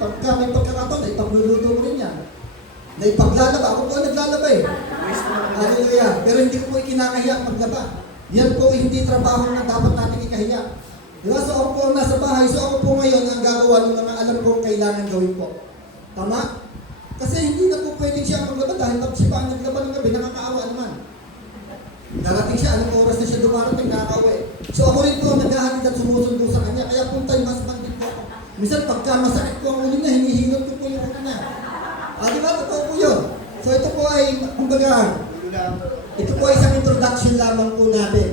pagka may pagkakataon, ay pagluluto ko rin yan. Na ipaglalaba, ako po ang naglalaba eh. Hallelujah. Pero hindi ko po ikinakahiya ang maglaba. Yan po hindi trabaho na dapat natin ikahiya. Diba? So ako po ang nasa bahay, so ako po ngayon ang gagawa ng mga alam kong kailangan gawin po. Tama? Kasi hindi na po pwedeng siya maglaba dahil pag siya pa ang naglaba ng gabi, nakakaawa naman. Darating siya, anong oras na siya dumarating, nakakauwi. So ako rin po ang naghahatid at sumusundo sa kanya, kaya po tayo mas bandit po ako. Minsan pagka masakit po ang ulo niya, hinihilot ko po yung ulo niya. Diba? Totoo po yun. So ito po ay, kumbaga, ito po ay isang introduction lamang po natin.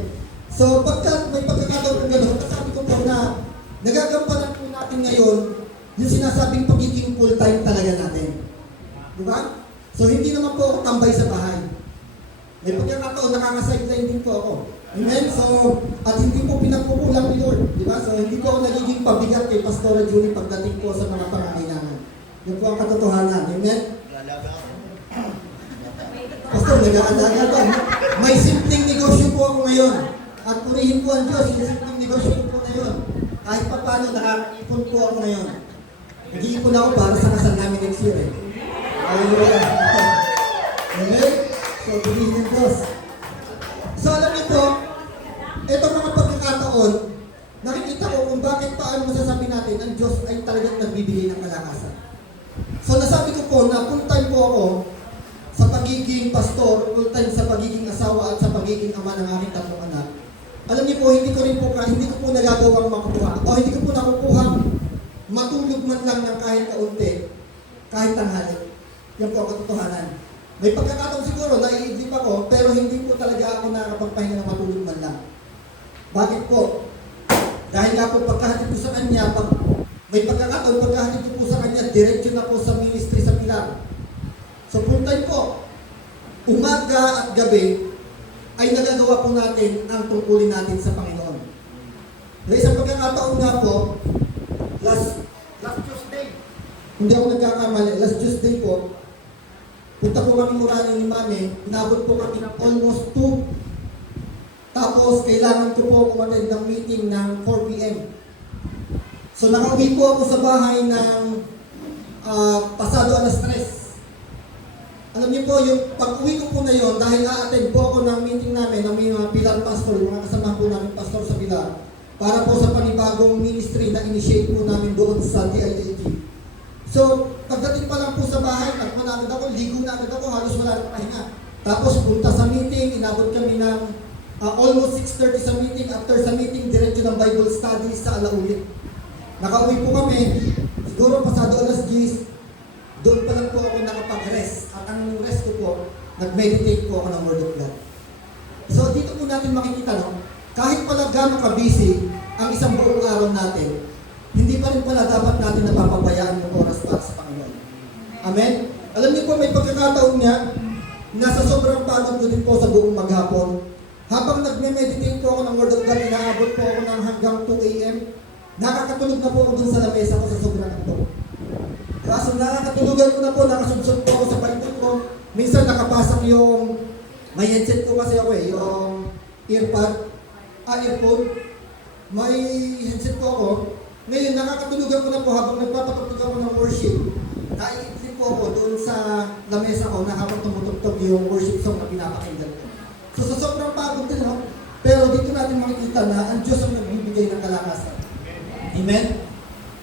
So pagka may pagkakataon po gano'n, sabi ko po na nagagampanan po natin ngayon yung sinasabing pagiging full-time talaga natin. Diba? So hindi naman po ako tambay sa bahay. May pagkakataon, nakaka-sideline din po ako. Amen? So, at hindi po pinagpupulang ni Lord. Diba? So hindi po ako nagiging pabigat kay Pastora Julie pagdating po sa mga pangangailangan. Yun po ang katotohanan. Amen? Pastor, nag-aalaga ba? May simpleng negosyo po ako ngayon. At purihin po ang Diyos, yung simpleng negosyo po ngayon. Kahit pa paano, nakakaipon po ako ngayon. Nag-iipon ako para sa kasal namin next year eh. Hallelujah. Amen? So, purihin ang Diyos. So, alam niyo po, itong mga pagkakataon, nakikita ko kung bakit paano masasabi natin ang Diyos ay talagang nagbibigay ng kalakasan. So, nasabi ko po na full time po ako sa pagiging pastor, full time sa pagiging asawa at sa pagiging ama ng aking tatlong anak. Alam niyo po, hindi ko po nagagawang makukuha o hindi ko po nakukuha matulog man lang ng kahit kaunti, kahit tanghali. Yan po ang katotohanan. May pagkakataon siguro, naiidlip ako, pero hindi po talaga ako nakakapagpahinga ng matulog man lang. Bakit po? Dahil nga po pagkahatid ko sa kanya, may pagkakataon, pagkahatid ko po sa kanya, diretso na po sa ministry sa Pilar. So full time po, umaga at gabi, ay nagagawa po natin ang tungkulin natin sa Panginoon. Dahil sa pagkakataon nga po, last Tuesday, hindi ako nagkakamali, last Tuesday po, punta po kami murali ni Mami, inabot po kami ng almost 2. Tapos, kailangan ko po kumattend ng meeting ng 4 p.m. So, nakauwi po ako sa bahay ng pasado alas 3. Alam niyo po, yung pag-uwi ko po na yun, dahil a-attend po ako ng meeting namin ng mga Pilar Pastor, mga kasama po namin pastor sa Pilar, para po sa panibagong ministry na initiate po namin doon sa DILG. So, pagdating pa lang po sa bahay, nagmanagad ako, ligo na agad ako, halos wala na pahinga. Tapos punta sa meeting, inabot kami ng almost 6:30 sa meeting. After sa meeting, diretso ng Bible study sa Alaulit. Nakauwi po kami, siguro pasado alas 10, doon pa lang po ako nakapag-rest. At ang rest ko po, nag-meditate po ako ng Word of God. So dito po natin makikita, no? Kahit pala gano'n ka-busy ang isang buong araw natin, hindi pa rin pala dapat natin napapabayaan yung oras para sa Panginoon. Amen? Alam niyo po, may pagkakataon niya, nasa sobrang pagod ko din po sa buong maghapon. Habang nagme-meditate po ako ng Word of God, inaabot po ako ng hanggang 2 a.m. Nakakatulog na po ako dun sa lamesa ko sa sobrang ito. Kaso nakakatulugan ko na po, nakasudsod po ako sa balikat ko. Minsan nakapasok yung, may headset ko kasi ako eh, yung earphone. May headset po ako. Ngayon, nakakatulugan ko na po habang nagpapatugtog ako ng worship. Naiisip po ako doon sa lamesa ko na habang tumutugtog yung worship song na pinapakinggan ko. So sa sobrang pagod din ako, pero dito natin makikita na ang Diyos ang nagbibigay ng kalakasan. Amen?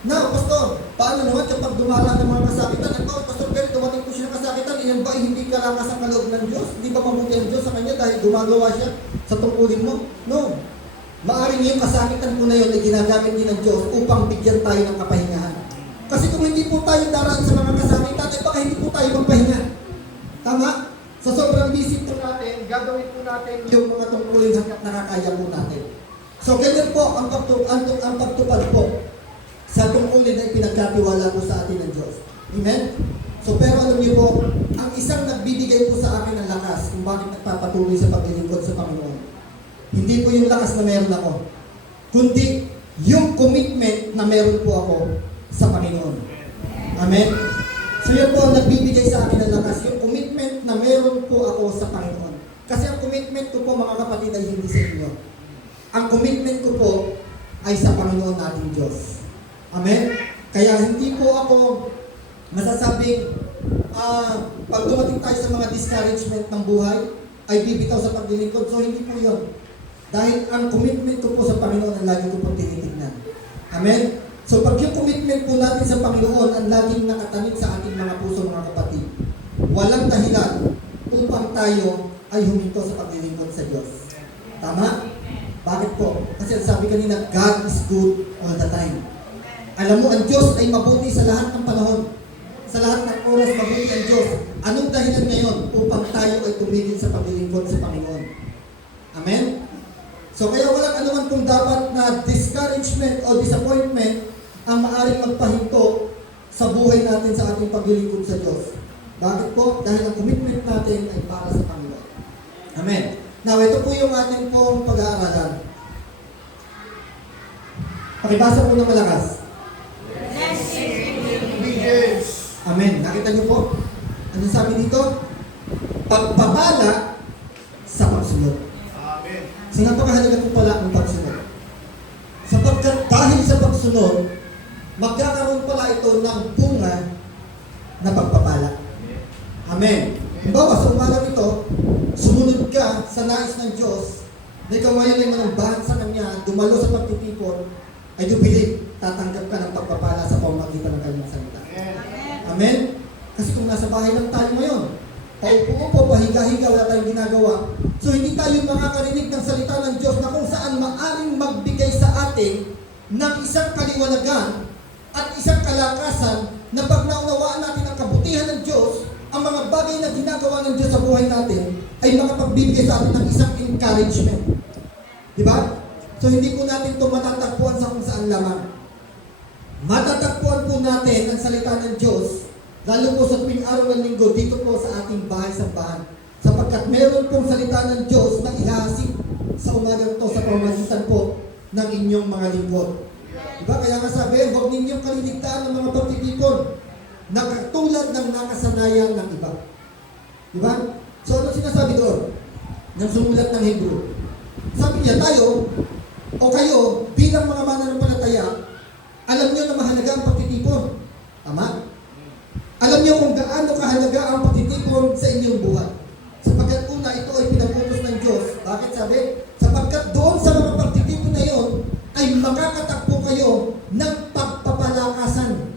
Now, Pastor, paano naman kapag dumala ng mga kasakitan? Pastor, pero dumating po siya ng kasakitan, iyan ba ay hindi kalakas ang kaloob ng Diyos? Hindi ba mabuti ang Diyos sa kanya dahil gumagawa siya sa tungkulin mo? No. Maaring yung kasakitan po na yun ay ginagamit din ng Diyos upang bigyan tayo ng kapahingahan. Kasi kung hindi po tayo daraan sa mga kasakitan, ay baka hindi po tayo magpahinga. Tama? Sa sobrang busy po natin, gagawin po natin yung mga tungkulin hanggat nakakaya po natin. So, ganyan po ang pagtupad po sa tungkulin na ipinagkatiwala po sa atin ng Diyos. Amen? So, pero alam niyo po, ang isang nagbibigay po sa akin ng lakas kung bakit nagpapatuloy sa paglilingkod sa Panginoon. Hindi po yung lakas na meron ako, kundi yung commitment na meron po ako sa Panginoon. Amen? So yun po ang nagbibigay sa akin ng lakas, yung commitment na meron po ako sa Panginoon. Kasi ang commitment ko po mga kapatid ay hindi sa inyo. Ang commitment ko po ay sa Panginoon nating Diyos. Amen? Kaya hindi po ako masasabing pag dumating tayo sa mga discouragement ng buhay, ay bibitaw sa paglilingkod. So hindi po yun. Dahil ang commitment ko po sa Panginoon ang lagi ko po tinitignan. Amen? So pag yung commitment po natin sa Panginoon ang laging nakatanid sa ating mga puso, mga kapatid, walang dahilan upang tayo ay huminto sa paglilingkod sa Diyos. Tama? Bakit po? Kasi sabi kanina, God is good all the time. Alam mo, ang Diyos ay mabuti sa lahat ng panahon. Sa lahat ng oras, mabuti ang Diyos. Anong dahilan ngayon upang tayo ay tumigil sa paglilingkod sa Panginoon? Amen? So kaya walang anuman kung dapat na discouragement o disappointment ang maaaring magpahinto sa buhay natin sa ating paglilingkod sa Diyos. Bakit po? Dahil ang commitment natin ay para sa Panginoon. Amen. Now, ito po yung ating pong pag-aaralan. Pakibasa po ng malakas. Amen. Nakita niyo po? Ano sabi dito? Pagpapala sa pagsunod. Amen. So napakahalaga po pala ang pagsunod. Sapagkat dahil sa pagsunod, magkakaroon pala ito ng bunga na pagpapala. Amen. Halimbawa, sa umagang ito, sumunod ka sa nais ng Diyos, na ikaw ngayon ay manambahan sa Kanya, dumalo sa pagtitipon, I do believe, tatanggap ka ng pagpapala sa pamamagitan ng Kanyang salita. Amen? Kasi kung nasa bahay lang tayo ngayon, paupo-upo, pahiga-higa, wala tayong ginagawa. So hindi tayo makakarinig ng salita ng Diyos na kung saan maaring magbigay sa atin ng isang kaliwanagan at isang kalakasan na pag naunawaan natin ang kabutihan ng Diyos, ang mga bagay na ginagawa ng Diyos sa buhay natin ay makapagbibigay sa atin ng isang encouragement. Di ba? So hindi po natin ito matatagpuan sa kung saan lamang. Matatagpuan po natin ang salita ng Diyos, lalo po sa tuwing araw ng linggo, dito po sa ating bahay-sambahan. Sapagkat meron pong salita ng Diyos na ihasik sa umagang ito sa pamamagitan po ng inyong mga lingkod. Diba? Kaya nga sabi, huwag ninyong kaliligtaan ng mga pagtitipon na katulad ng nakasanayan ng iba. Diba? So ano sinasabi doon? Nang sumulat ng Hebrew. Sabi niya, tayo, o kayo, bilang mga mananampalataya, alam niyo na mahalaga ang pagtitipon. Tama? Alam niyo kung gaano kahalaga ang pagtitipon sa inyong buhay. Sapagkat una, ito ay pinaputos ng Diyos. Bakit sabi? Sapagkat doon sa mga pagtitipon na iyon, ay makakatakbo kayo ng pagpapalakasan.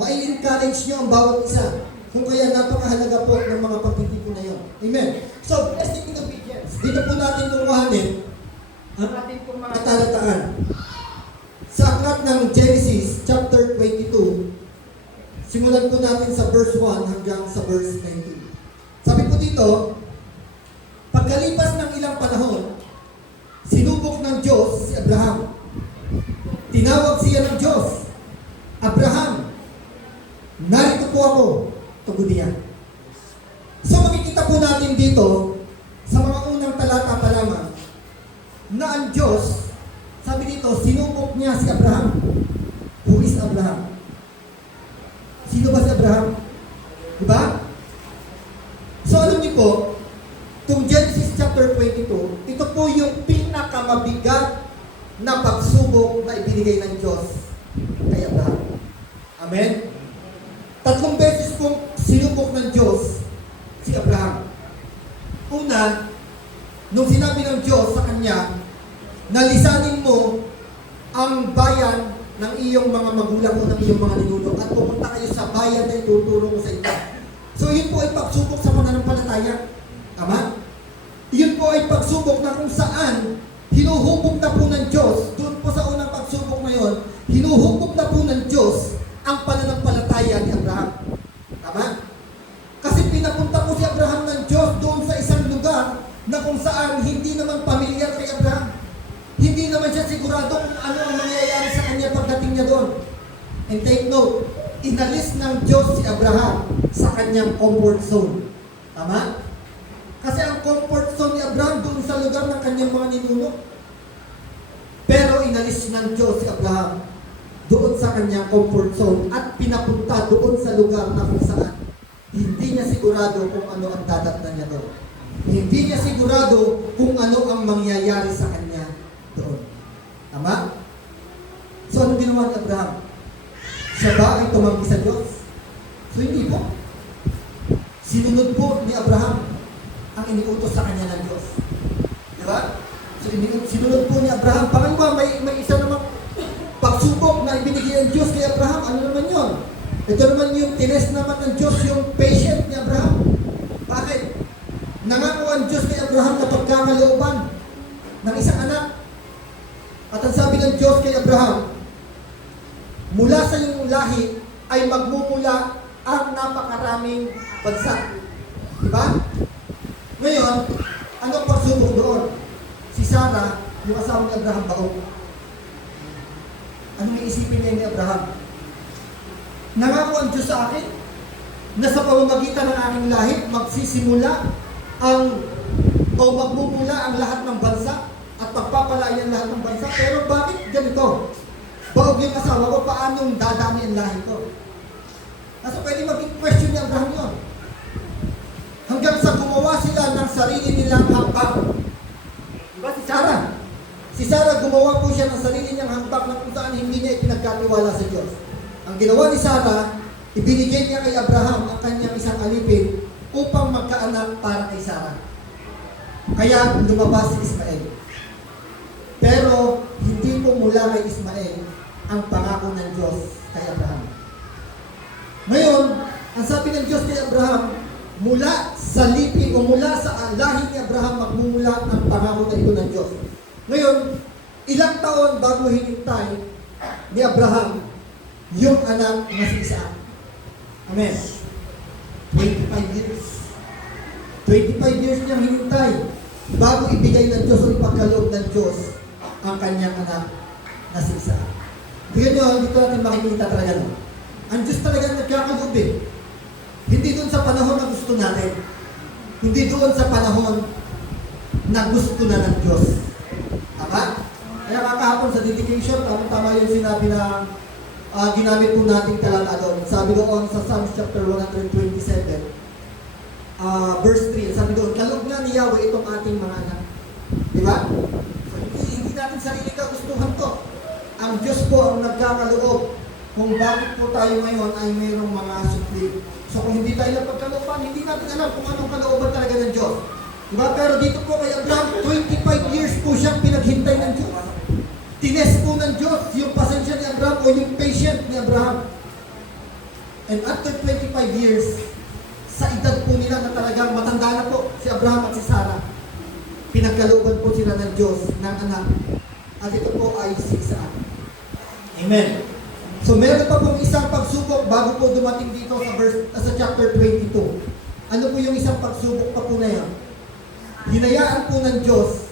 Ma-encourage niyo ang bawat isa. Kung kaya napakahalaga po ng mga pagtitipon na iyon. Amen. So, blessing in obedience. Dito po natin kukuhanin ang ating pong mga katalataan. Sa aklat ng Genesis chapter 22, simulan po natin sa verse 1 hanggang sa verse 19. Sabi po dito, pagkalipas ng ilang panahon, sinubok ng Diyos si Abraham. Tinawag siya ng Diyos, Abraham, narito po ako, tugon niya. So makikita po natin dito, sa mga unang talata pa lamang, na ang Diyos, sabi dito, sinubok niya si Abraham. Who is Abraham? Sino ba si Abraham? Diba? So alam niyo po, itong Genesis chapter 22, ito po yung pinakamabigat na pagsubok na ibinigay ng Diyos kay Abraham. Amen? 3 beses pong sinubok ng Diyos si Abraham. Una, nung sinabi ng Diyos sa kanya, nalisanin mo ang bayan ng iyong mga magulang o ng iyong mga ninuno at pumunta kayo sa bayan na ituturo ko sa inyo. So yun po ay pagsubok sa pananampalataya. Tama? Yun po ay pagsubok na kung saan hinuhubog na po ng Diyos, doon po sa unang pagsubok na yun, hinuhubog na po ng Diyos ang pananampalataya ni Abraham. Tama? Kasi pinapunta po si Abraham ng Diyos doon sa isang lugar na kung saan hindi naman pamilyar kay Abraham. Hindi naman siya sigurado kung ano ang mangyayari sa kanya pagdating niya doon. And take note, inalis ng Diyos si Abraham sa kanyang comfort zone. Tama? Kasi ang comfort zone ni Abraham doon sa lugar ng kanyang mga ninuno. Pero inalis ng Diyos si Abraham doon sa kanyang comfort zone at pinapunta doon sa lugar na kung saan hindi niya sigurado kung ano ang dadatnan niya doon. Hindi niya sigurado kung ano ang mangyayari sa kanya doon. Tama? So, ano ginawa ni Abraham? Siya ba ay tumanggi sa Diyos? So hindi po. Sinunod po ni Abraham ang iniutos sa kanya ng Diyos. Di ba? So sinunod po ni Abraham. Pangalawa, may isa namang pagsubok na ibinigay ng Diyos kay Abraham. Ano naman yun? Ito naman yung tinest naman ng Diyos, yung patient ni Abraham. Bakit? Nangako ang Diyos kay Abraham na pagkakalooban ng isang anak. At ang sabi ng Diyos kay Abraham, mula sa iyong lahi ay magmumula ang napakaraming bansa. Diba? Ngayon, ano pagsubok doon? Si Sarah, yung asawa ni Abraham, baog. Ano may isipin niya ni Abraham? Nangako ang Diyos sa akin na sa pamamagitan ng aking lahi magsisimula magmumula ang lahat ng bansa at pagpapalayan lahat ng bansa. Pero bakit ganito? Baog yung asawa ko, paano dadami ang lahi ko? Kasi pwede maging question ni Abraham yun. Hanggang sa gumawa sila ng sarili nilang hambak. Diba si Sarah? Si Sarah gumawa po siya ng sarili niyang hambak na kung saan hindi niya ipinagkatiwala sa Diyos. Ang ginawa ni Sarah, ibinigay niya kay Abraham ang kanyang isang alipin upang magkaanak para kay Sarah. Kaya lumabas si Ismael. Pero hindi po mula kay Ismael ang pangako ng Diyos kay Abraham. Ngayon, ang sabi ng Diyos kay Abraham, mula sa lipi o mula sa lahi ni Abraham magmumula ang pangako na ito ng Diyos. Ngayon, ilang taon bago hinintay ni Abraham yung anak na si Isaac? Amen. 25 years. 25 years niyang hinintay bago ibigay ng Diyos o ipagkaloob ng Diyos ang kanyang anak na si Isaac. Bigyan nyo, dito natin makikita talaga. Ang Diyos talaga nagkakaloob eh. Hindi doon sa panahon na gusto natin. Hindi doon sa panahon na gusto na ng Diyos. Tama? Kaya kakahapon sa dedication, tama yung sinabi na ginamit po nating talata doon. Sabi doon sa Psalms chapter 127, verse 3, sabi doon, kaloob nga ni Yahweh itong ating mga anak. Di ba? So, hindi natin sarili kagustuhan to. Ang Diyos po ang nagkakaloob kung bakit po tayo ngayon ay mayroong mga supli. So kung hindi tayo napagkalooban, hindi natin alam kung anong kalooban talaga ng Diyos. Diba? Pero dito po kay Abraham, 25 years po siyang pinaghintay ng Diyos. Tinest po ng Diyos yung pasensya ni Abraham o yung patient ni Abraham. And after 25 years, sa edad po nila na talagang matanda na po si Abraham at si Sarah, pinagkalooban po sila ng Diyos ng anak. At ito po ay si Isaac. Amen. So meron pa pong isang pagsubok bago po dumating dito sa chapter 22. Ano po yung isang pagsubok pa po na yan? Hinayaan po ng Diyos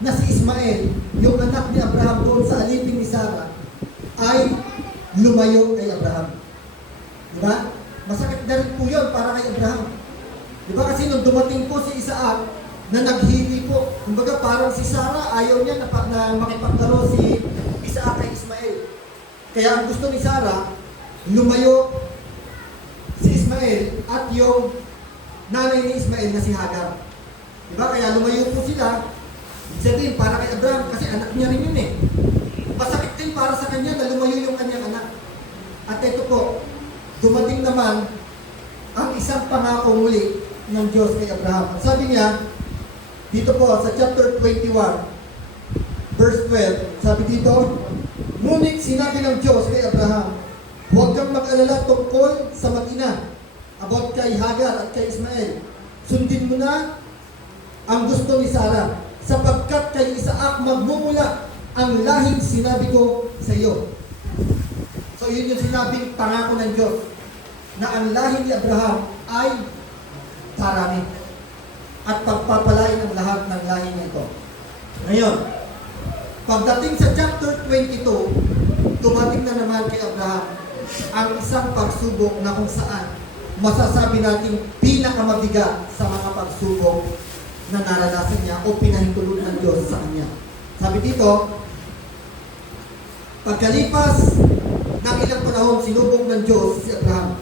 na si Ismael, yung anak ni Abraham doon sa alipin ni Sarah, ay lumayo kay Abraham. Diba? Masakit na rin po yun para kay Abraham. Diba? Kasi nung dumating po si Isaac, na naghili po, kumbaga parang si Sarah, ayaw niya na makipaglaro si Isaac kay Ismael. Kaya ang gusto ni Sarah, lumayo si Ismael at yung nanay ni Ismael na si Hagar. Diba? Kaya lumayo po sila. Sabihin, para kay Abraham, kasi anak niya rin yun eh. Masakit din para sa kanya na lumayo yung kanyang anak. At ito po, dumating naman ang isang pangako muli ng Diyos kay Abraham. At sabi niya, dito po sa chapter 21, verse 12, sabi dito, ngunit sinabi ng Diyos kay Abraham, huwag kang mag-alala tungkol sa mag-ina, about kay Hagar at kay Ismael. Sundin mo na ang gusto ni Sarah, sapagkat kay Isaac magmumula ang lahing sinabi ko sa iyo. So yun yung sinabing pangako ng Diyos, na ang lahi ni Abraham ay parami at pagpapalain ang lahat ng lahi nito. Ngayon, pagdating sa chapter 22, dumating na naman kay Abraham ang isang pagsubok na kung saan masasabi natin pinakamabigat sa mga pagsubok na naranasan niya o pinahintulot ng Diyos sa kanya. Sabi dito, pagkalipas ng ilang panahon, sinubok ng Diyos si Abraham.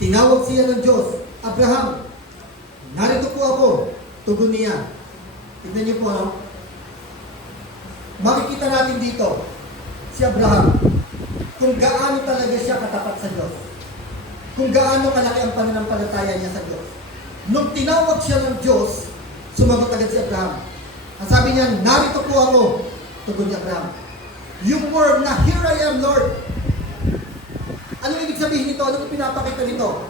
Tinawag siya ng Diyos, Abraham, narito po ako, tugon niya. Tignan niyo po, no? Makikita natin dito, si Abraham, kung gaano talaga siya katapat sa Diyos. Kung gaano kalaki ang pananampalataya niya sa Diyos. Nung tinawag siya ng Diyos, sumagot agad si Abraham. Ang sabi niya, narito po ako, tugon ni Abraham. Yung word na, here I am, Lord. Ano ibig sabihin nito? Ano pinapakita nito?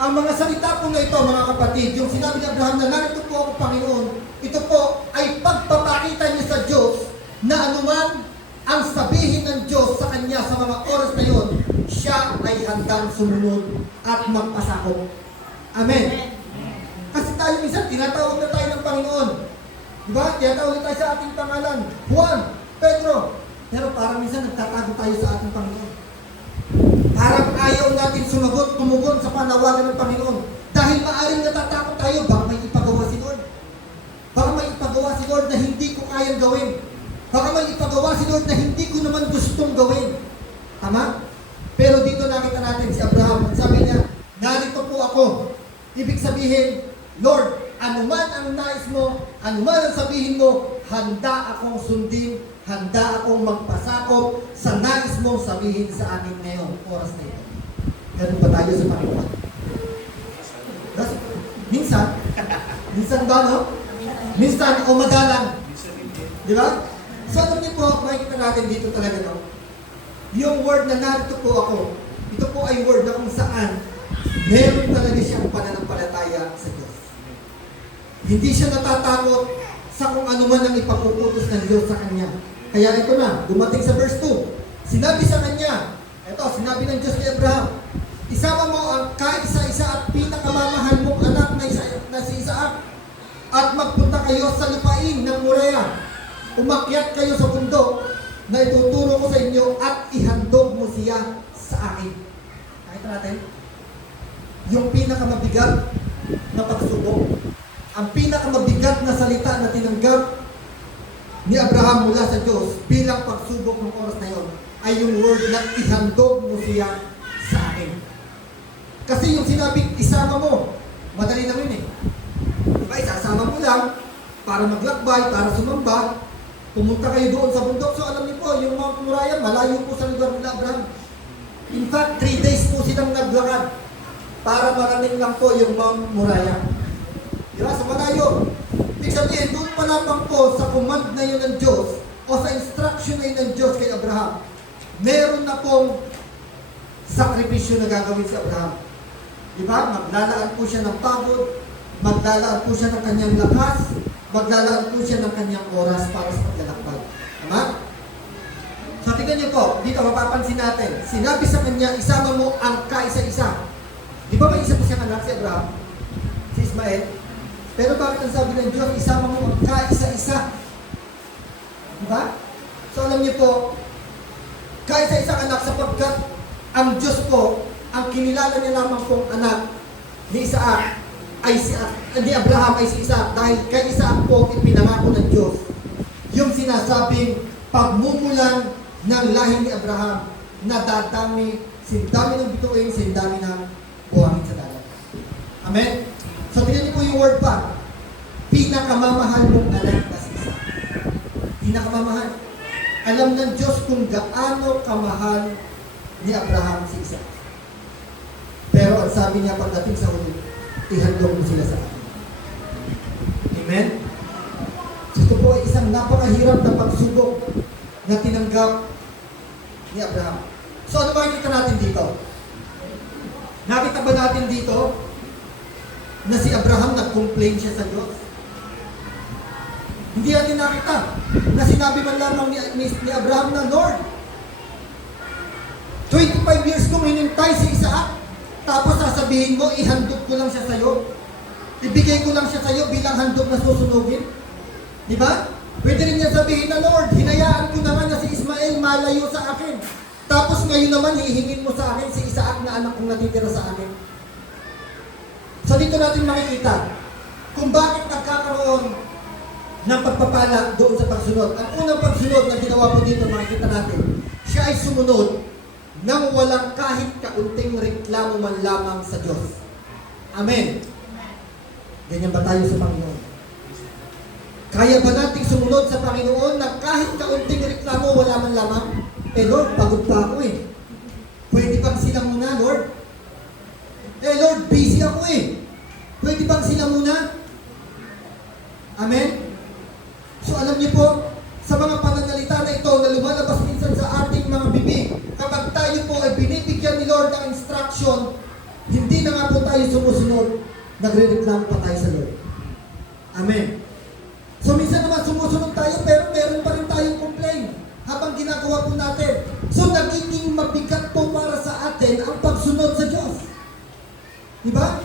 Ang mga salita po na ito, mga kapatid, yung sinabi ni Abraham na narito po ako, Panginoon, ito po ay pagpapakita niya sa Diyos na anuman ang sabihin ng Diyos sa kanya sa mga oras na yon, siya ay handang sumunod at magpasakop. Amen. Kasi tayo minsan, tinatawag na tayo ng Panginoon. Diba? Tinatawag na tayo sa ating pangalan. Juan, Pedro. Pero parang minsan nagtatago tayo sa ating Panginoon. Parang ayaw natin sumagot, tumugon sa panawagan ng Panginoon. Dahil maaaring natatakot tayo, baka may ipagawa si Lord. Baka may ipagawa si Lord na hindi ko kayang gawin. Baka may ipagawa si Lord na hindi ko naman gustong gawin. Tama? Pero dito nakita natin si Abraham. Sabi niya, narito po ako. Ibig sabihin, Lord, anuman ang nais mo, anuman ang sabihin mo, handa akong sundin, handa akong magpasakop sa nais mong sabihin sa akin ngayon, oras na ito. Ganun ba tayo sa Panginoon? Minsan ba, no? Minsan o madalang. Di ba? So, alam niyo po, makikita natin dito talaga, no? Yung word na narito po ako, ito po ay word na kung saan meron talaga siyang pananampalataya sa Diyos. Hindi siya natatakot sa kung ano man ang ipapuputos ng Diyos sa kanya. Kaya ito na, dumating sa verse 2. Sinabi sa kanya, sinabi ng Diyos kay Abraham, isama mo ang kaisa-isa at pinakamamahal mong anak na si Isaac at magpunta kayo sa lupain ng Moriah. Umakyat kayo sa bundok na ituturo ko sa inyo at ihandog mo siya sa akin. Nakita natin? Yung pinakamabigat na pagsubok. Ang pinakamabigat na salita na tinanggap ni Abraham mula sa Diyos bilang pagsubok ng oras na yon ay yung word na ihandog mo siya sa akin. Kasi yung sinabing isama mo, madali lang yun eh. Diba, isasama mo lang para maglakbay, para sumamba, pumunta kayo doon sa bundok. So alam niyo po, yung Mount Moriah, malayo po sa lugar nila Abraham. In fact, 3 days po silang naglakad para marating lang po yung Mount Moriah. Diba? Sa malayo. Ibig sabihin, doon pa lamang po sa command na yun ng Diyos o sa instruction na yun ng Diyos kay Abraham, meron na pong sakripisyo na gagawin si Abraham. Diba? Maglalaan po siya ng pagod, maglalaan po siya ng kanyang lakas, maglalaan po siya ng kanyang oras para sa paglalakbay. Tama? So tingnan niyo po, dito mapapansin natin, sinabi sa kanya, isama mo ang kaisa-isa. Di ba may isa po siyang anak si Abraham? Si Ismael? Pero bakit ang sabi ng Diyos, isama mo ang kaisa-isa? Diba? So alam niyo po, kaisa-isang anak sapagkat ang Diyos po, ang kinilala niya lamang pong anak ni Isaac, ni Abraham ay si Isaac. Dahil kay Isaac po ipinangako ng Diyos yung sinasabing pagmumulan ng lahi ni Abraham na dadami, sindami ng bituin, sindami ng buhangin sa dagat. Amen? So, tingnan niyo po yung word pa. Pinakamamahal mong anak na si Isaac. Pinakamamahal. Alam ng Diyos kung gaano kamahal ni Abraham si Isaac. Pero ang sabi niya pagdating sa huli, ihandog mo sila sa akin. Amen? So, ito po ay isang napakahirap na pagsubok na tinanggap ni Abraham. So, ano makikita natin dito? Nakita ba natin dito na si Abraham nag-complain siya sa Diyos? Hindi natin nakita na sinabi man lamang ni Abraham na, Lord, 25 years kong hinintay si Isaac, tapos sasabihin mo, ihandog ko lang siya sa'yo. Ibigay ko lang siya sa'yo bilang handog na susunugin. Di ba? Pwede rin niya sabihin na, Lord, hinayaan ko naman na si Ismael malayo sa akin. Tapos ngayon naman, hihingin mo sa akin si Isaac na anak kong natitira sa akin. So dito natin makikita kung bakit nagkakaroon ng pagpapala doon sa pagsunod. Ang unang pagsunod na ginawa po dito, makikita natin, siya ay sumunod nang walang kahit kaunting reklamo man lamang sa Diyos. Amen. Ganyan ba tayo sa Panginoon? Kaya ba nating sumunod sa Panginoon na kahit kaunting reklamo wala man lamang? Lord, pagod pa ako eh. Pwede bang sila muna, Lord? Lord, busy ako eh. Pwede bang sila muna? Amen? So alam niyo po, sa mga pananalita na ito na lumalabas minsan sa ating mga bibig, kapag tayo po ay binibigyan ni Lord ng instruction, hindi na nga po tayo sumusunod, nagre-reklamo pa tayo sa Lord. Amen. So minsan naman sumusunod tayo, pero meron pa rin tayong complain habang ginagawa po natin. So nagiging mabigat po para sa atin ang pagsunod sa Diyos. Diba?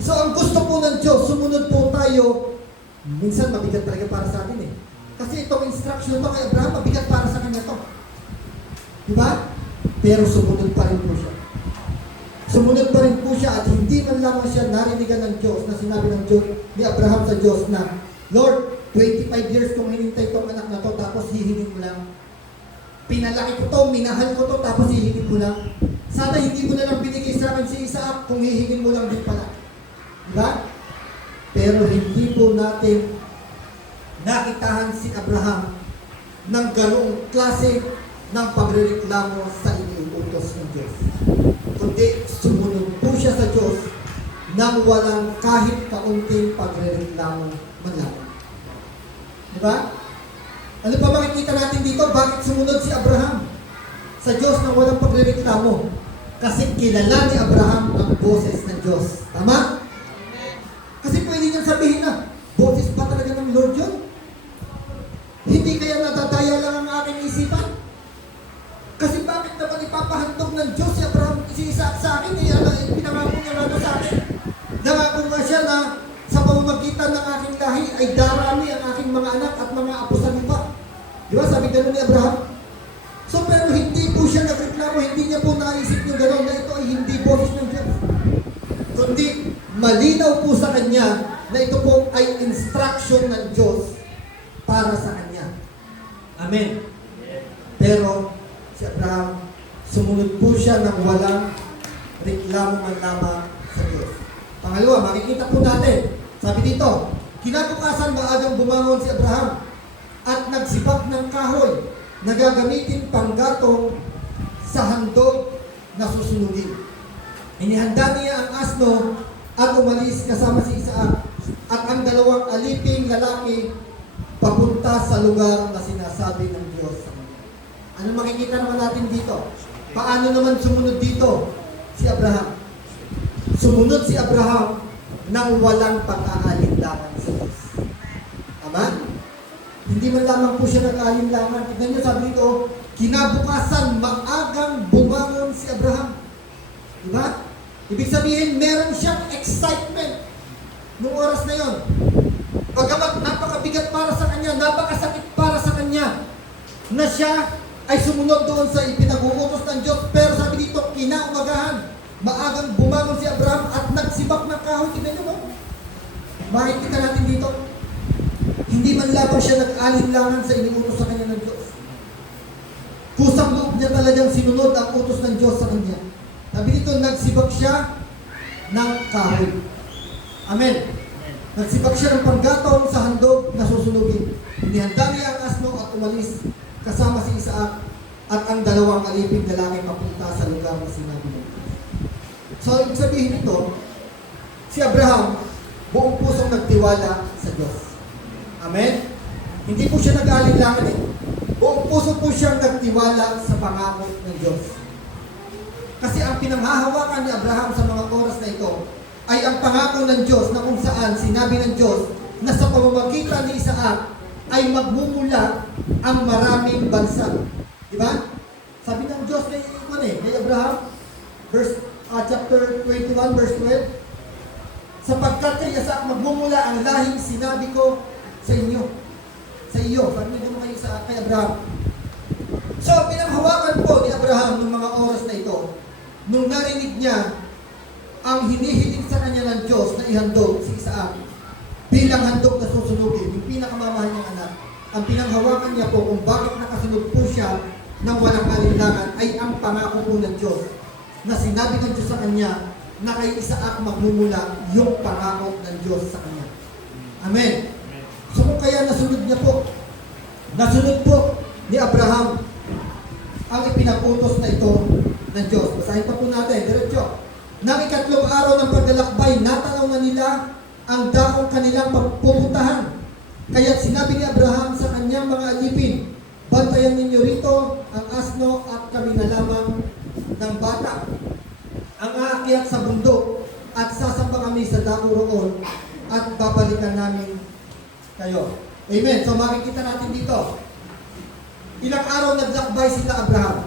So ang gusto po ng Diyos, sumunod po tayo, minsan mabigat talaga para sa atin eh. Kasi itong instruction ito kay Abraham, mabigat para sa kanya ito. Diba? Pero sumunod pa rin po siya. Sumunod pa rin po siya at hindi man lamang siya narinigan ng Diyos na sinabi ng Diyos, ni Abraham sa Diyos na, Lord, 25 years kong hinintay itong anak na to, tapos hihingin mo lang. Pinalaki ko to, minahal ko to, tapos hihingin mo lang. Sana hindi mo na lang binigay sa akin si Isaac kung hihingin mo lang din pala. Diba? Pero hindi po natin nakitahan si Abraham ng ganoong klase ng pagrereklamo sa iniuutos ng Diyos. Kundi sumunod po siya sa Diyos nang walang kahit kaunting pagrereklamo man lang. Diba? Ano pa makikita natin dito? Bakit sumunod si Abraham sa Diyos nang walang pagrereklamo? Kasi kilala ni Abraham ang boses ng Diyos. Tama? Kasi pwede niyang sabihin na, boses ba talaga ng Lord yun? Hindi kaya natataya lang ang aking isipan? Kasi bakit naman ipapahandog ng Diyos si Abraham, si Isaac sa akin? Pinangako niya nga sa akin. Nangako nga siya na sa pamamagitan ng aking lahi ay darami ang aking mga anak at mga apo sa lupa. Di ba? Sabi gano'n ni Abraham. So pero hindi po siya nagreklamo, hindi niya po naisip yung gano'n na ito ay hindi boses ng Diyos. Kundi malinaw po sa kanya na ito po ay instruction ng Diyos para sa kanya. Amen. Pero si Abraham, sumunod po siya ng walang reklamo man lamang sa Diyos. Pangalawa, makikita po natin, sabi dito, kinabukasan maagang bumangon si Abraham at nagsibak ng kahoy na gagamitin panggatong sa handog na susunugin. Inihanda niya ang asno at umalis kasama si Isaac at ang dalawang aliping lalaki papunta sa lugar na sinasabi ng Diyos sa kanya. Ano makikita naman natin dito? Paano naman sumunod dito si Abraham? Sumunod si Abraham nang walang pag-aalinlangan sa Diyos. Tama? Hindi man lamang po siya nag-aalinlangan. Tignan niyo, sabi dito, kinabukasan maagang bumangon si Abraham. Diba? Ibig sabihin, meron siyang excitement noong oras na yon. Pagkamat napakabigat para sa kanya, napakasakit para sa kanya, na siya ay sumunod doon sa ipinag-uutos ng Diyos. Pero sabi dito, kinaumagahan, maagang bumangon si Abraham at nagsibak ng kahoy. Tignan niyo ba? Makikita natin dito, hindi man lamang siya nag-alinlangan sa iniutos sa kanya ng Diyos. Kusang loob niya talagang sinunod ang utos ng Diyos sa kanya. Sabi dito, nagsibak siya ng kahoy. Amen. Nagsibak siya ng panggatong sa handog na susunugin. Inihanda niya ang asno at umalis kasama si Isaac at ang dalawang aliping lalaki papunta sa lugar na sinabi ng Diyos. So, ibig sabihin nito, si Abraham, buong pusong nagtiwala sa Diyos. Amen? Hindi po siya nag-aalinlangan eh. Buong puso po siyang nagtiwala sa pangako ng Diyos. Kasi ang pinanghahawakan ni Abraham sa mga oras na ito ay ang pangako ng Diyos na kung saan sinabi ng Diyos na sa pamamagitan ni Isaac ay magmumula ang maraming bansa. Diba? Sabi ng Diyos kay Abraham, chapter 21, verse 12, sapagkat kay Isaac magmumula ang lahing sinabi ko sa inyo. Sa iyo. Sabi niyo kayo kay Abraham. So, pinanghawakan po ni Abraham ng mga oras na ito, nung narinig niya ang hinihiling sa kanya ng Diyos na ihandog si Isaac bilang handog na susunugin, yung pinakamamahal niyang anak. Ang pinanghawakan niya po kung bakit nakasunod po siya ng walang alinlangan ay ang pangako po ng Diyos na sinabi ng Diyos sa kanya na kay Isaac magmumula yung pangako ng Diyos sa kanya. Amen. So kung kaya nasunod po ni Abraham ang ipinaputos na ito ng Diyos. Basahin pa po natin, diretso. Nang ikatlong araw ng paglalakbay, natanaw na nila ang dakong kanilang pupuntahan. Kaya't sinabi ni Abraham sa kanyang mga alipin, bantayan ninyo rito ang asno at kami na lamang ng bata. Ang aakyat sa bundok at sasamba kami sa dako roon at babalikan namin kayo. Amen. So makikita natin dito, ilang araw naglakbay sila Abraham?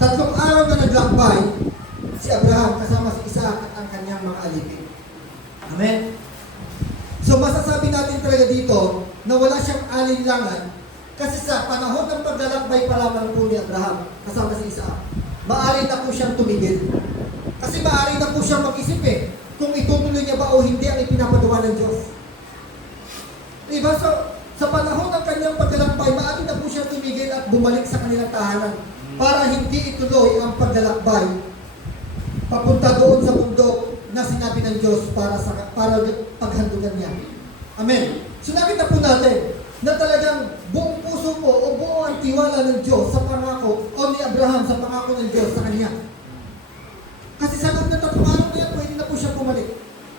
3 araw na naglakbay si Abraham kasama si Isaac at ang kanyang mga alipin. Amen. So masasabi natin talaga dito na wala siyang alinlangan kasi sa panahon ng paglalakbay pa lamang po ni Abraham kasama si Isaac, maaari na po siyang tumigil. Kasi maaari na po siyang mag-isip kung itutuloy niya ba o hindi ang ipinapagawa ng Diyos. Diba? So, sa panahon ng kanyang paglalakbay, maaari na po siyang tumigil at bumalik sa kanilang tahanan para hindi ituloy ang paglalakbay papunta doon sa bundok na sinabi ng Diyos para paghandugan niya. Amen. So nakita po natin na talagang buong puso po o buong ang tiwala ng Diyos sa pangako o ni Abraham sa pangako ng Diyos sa kanya. Kasi sa loob ng 3 araw na yan, pwede na po siya pumalik.